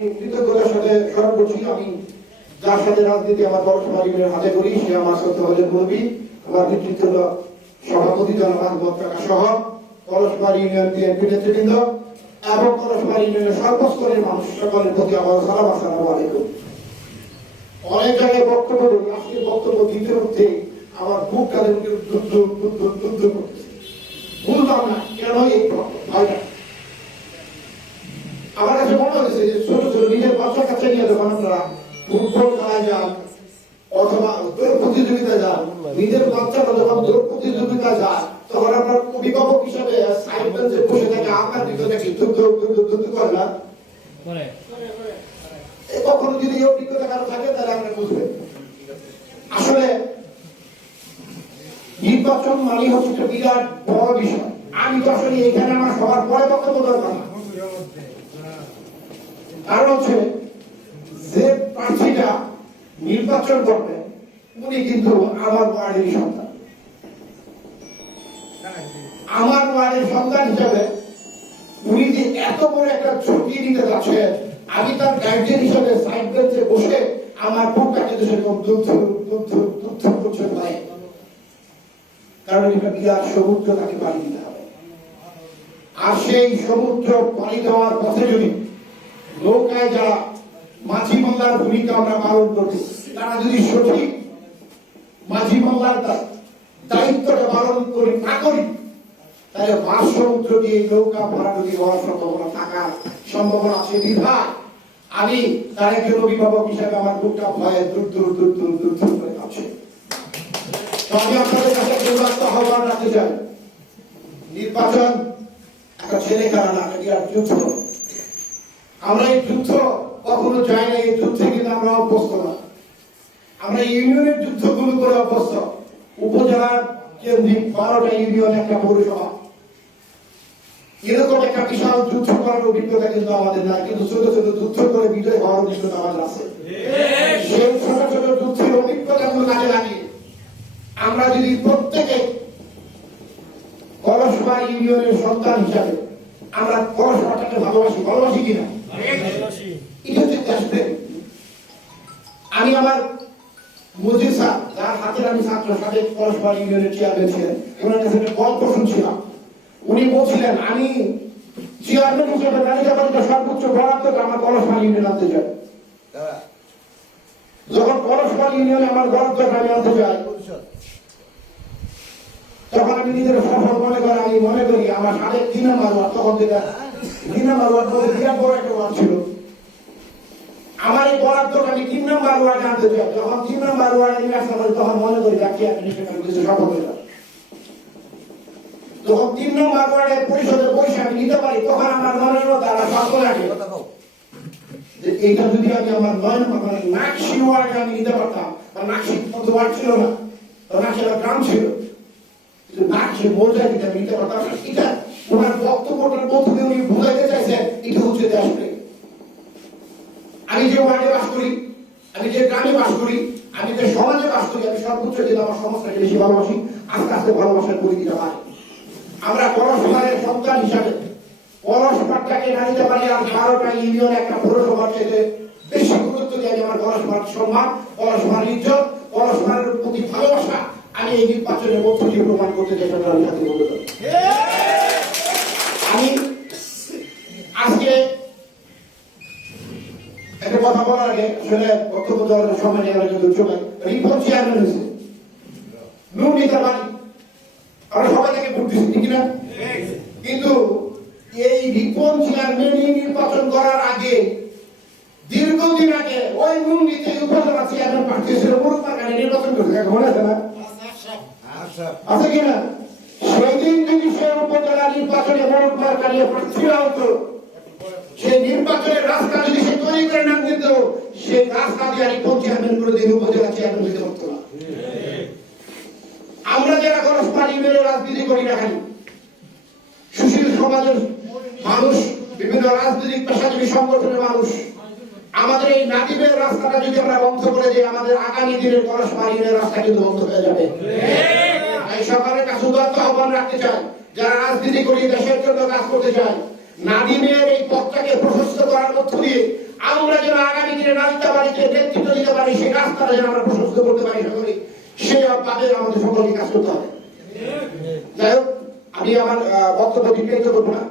কৃতজ্ঞতার সাথে স্মরণ করছি আমি যার সাথে রাজনীতি আমার পরস্পর হাতে করি সে আমার সত্য হলে মুরব্বী আমার নেতৃত্ব সভাপতি জনগণ কাকা সহ পরস্পর ইউনিয়ন বিএনপি নেতৃবৃন্দ এবং পরস্পর ইউনিয়নের সর্বস্তরের মানুষ সকলের প্রতি আমার সালাম আসসালামু আলাইকুম। অনেক জায়গায় বক্তব্য দিই, আজকের বক্তব্য দিতে উঠতে আমার বুক কালে করতেছে, বুঝলাম না কেন এই ভয়টা। আমার কাছে মনে হয়েছে যে ছোট ছোট নিজের বাচ্চার কাছে নিয়ে যখন আপনারা ফুটবল খেলায় যান অথবা দৌড় প্রতিযোগিতায় যান, নিজের বাচ্চারা যখন দৌড় প্রতিযোগিতায় যায় তখন আপনার অভিভাবক হিসাবে সাইড বেঞ্চে বসে থাকে আপনার ভিতরে কি করে না কখনো যদি অভিজ্ঞতা কারো থাকে তাহলে আপনি বুঝবেন। আসলে নির্বাচন মানে হচ্ছে একটা বিরাট বড় বিষয়। আমি তো আসলে এখানে আমার সবার পরে বক্তব্য দরকার না, কারণ হচ্ছে যে প্রার্থীটা নির্বাচন করবে উনি কিন্তু আমার ওয়ার্ডেরই সন্তান। আমার ওয়ার্ডের সন্তান হিসাবে উনি যে এত বড় একটা ঝুঁকি নিতে যাচ্ছে, আমি তার গার্জিয়ান হিসাবে সাইড বেঞ্চে বসে আমার বুকটাকে সেরকম দুধ করছে ভাই, কারণ এটা বিরাট সমুদ্র তাকে পাড়ি দিতে হবে। আর সেই সমুদ্র পাড়ি দেওয়ার পথে যদি নৌকায় যারা মাঝি মাল্লার ভূমিকা আমরা পালন করছি তারা যদি সঠিক মাঝি মাল্লার দায়িত্বটা পালন করি না করি তাহলে মাঝ সমুদ্র দিয়ে নৌকা ভাড়াটি হওয়ার সম্ভাবনা আছে। বিধায় আমি তার একজন অভিভাবক হিসাবে আমার বুকটা ভয়ে দূর করে যাচ্ছে। আমি আপনাদের কাছে আহ্বান রাখতে চাই, নির্বাচন একটা ছেলে খেলা না, একটা বিরাট যুদ্ধ। আমরা এই যুদ্ধ কখনো যাই না, এই যুদ্ধে কিন্তু আমরা অভ্যস্ত না। আমরা ইউনিয়নের যুদ্ধগুলো করে অভ্যস্ত। উপজেলার কেন্দ্রিক 12টা ইউনিয়ন একটা পৌরসভা, এরকম একটা বিশাল যুদ্ধ করার অভিজ্ঞতা কিন্তু আমাদের নাই, কিন্তু ছোট ছোট যুদ্ধ করে বিজয় হওয়ার অভিজ্ঞতা আমাদের আছে। সেই ছোট ছোট যুদ্ধের অভিজ্ঞতাগুলো কাজে লাগিয়ে আমরা যদি প্রত্যেকে পরস্পর ইউনিয়নের সন্তান হিসাবে আমরা পরস্পরটাকে ভালোবাসি কিনা, এটা হচ্ছে দেশপ্রেম। আমি আমার মজিদ স্যার যার হাতে আমি ছাত্র সাথে পরস্পর ইউনিয়নের চেয়ারম্যান ছিলেন, ওনার কাছে একটা গল্প শুনছিলাম। উনি বলছিলেন আমি চেয়ারম্যান হিসেবে নারীজাবাদটা সর্বোচ্চ বরাদ্দটা আমার পরস্পর ইউনিয়ন আনতে চাই। যখন পরস্পর ইউনিয়নে আমার বরাদ্দটা আমি আনতে চাই তখন আমি নিজের সফল মনে করি আমার সাড়ে 3 নম্বর ওয়ার্ড, তখন যেটা 3 নম্বর ওয়ার্ড বলে বিরাট বড় একটা ওয়ার্ড ছিল, আমার এই বরাদ্দটা আমি 3 নম্বর ওয়ার্ডে আনতে চাই। যখন 3 নম্বর ওয়ার্ডে নিয়ে আসতে পারি তখন মনে করি যাকে আমি সেখানে কিছু সফল হয়ে যাবে। যখন 3 নম্বর ওয়ার্ডে পরিষদের পয়সা আমি নিতে পারি তখন আমার মনের মধ্যে একটা স্বপ্ন লাগে যে এইটা যদি আমি আমার 9 নম্বর মানে নাকশি ওয়ার্ডে আমি নিতে পারতাম, বা নাকশি মতো ওয়ার্ড ছিল না, নাকশি একটা গ্রাম ছিল, নাকশি মৌজায় দিতে আমি নিতে পারতাম। এটা ওনার বক্তব্যটার মধ্যে দিয়ে উনি বুঝাইতে চাইছেন এটা হচ্ছে দেশপ্রেম। আমি যে ওয়ার্ডে বাস করি, আমি যে গ্রামে বাস করি, আমি যে সমাজে বাস করি, আমি সর্বোচ্চ যেটা আমার সমাজটাকে বেশি ভালোবাসি, আস্তে আস্তে ভালোবাসার পরিধিটা বাড়ে। আমরা পরস্পরের সন্তান হিসাবে পরস্পরটাকে না নিতে পারি। আর 12টা ইউনিয়ন একটা পৌরসভার চাইতে বেশি গুরুত্ব দিয়ে আমি আমার পরস্পর সম্মান, পরস্পর ইজ্জত, পরস্পরের প্রতি ভালোবাসা আমি এই নির্বাচনের মধ্য দিয়ে প্রমাণ করতে চাই। আমি আজকে একটা কথা বলার আগে আসলে বক্তব্য দেওয়ার সময় নেওয়ার জন্য চলে রিপোর্ট চেয়ারম্যান হয়েছে নুরনিতার বাড়ি, আমরা সবাই তাকে ভোট দিচ্ছি ঠিক না? কিন্তু এই রিপন চেয়ারম্যান নির্বাচন করার আগে দীর্ঘদিন আগে ওই নুরনিতে উপজেলা চেয়ারম্যান প্রার্থী ছিল মুরুব্বাগানে নির্বাচন করেছে, মনে আছে না? আছে কিনা? সেদিন যদি সে উপজেলা নির্বাচনে মুরুব্বাগানে প্রার্থী হতো, সেই নির্বাচনের রাস্তা যদি সে তৈরি করে নাম দিত, সেই রাস্তা দিয়ে রিপন চেয়ারম্যান করে দিন উপজেলা চেয়ারম্যান হতে পারত না। আমরা যারা পরস্পর ইউনিয়নের রাজনীতি করি না, খালি সুশীল সমাজের মানুষ, বিভিন্ন রাজনৈতিক পেশাজীবী সংগঠনের মানুষ, আমাদের এই নাদিবের রাস্তাটা যদি আমরা বন্ধ করে দিই আমাদের আগামী দিনের পরস্পর ইউনিয়নের রাস্তা কিন্তু বন্ধ হয়ে যাবে। এই সরকারের কাছে উদাত্ত আহ্বান রাখতে চাই, যারা রাজনীতি করি দেশের জন্য কাজ করতে চায়, নাদিমের এই পথটাকে প্রশস্ত করার মধ্য দিয়ে দিনে রাজনীতিবাদীকে নেতৃত্ব দিতে পারি, সেই রাস্তাটা যেন আমরা প্রশস্ত করতে পারি সকলে, সেই বাদে আমাদের সকলকে কাজ করতে হবে। যাই হোক, আমি আমার বক্তব্য দীর্ঘায়িত করবো না।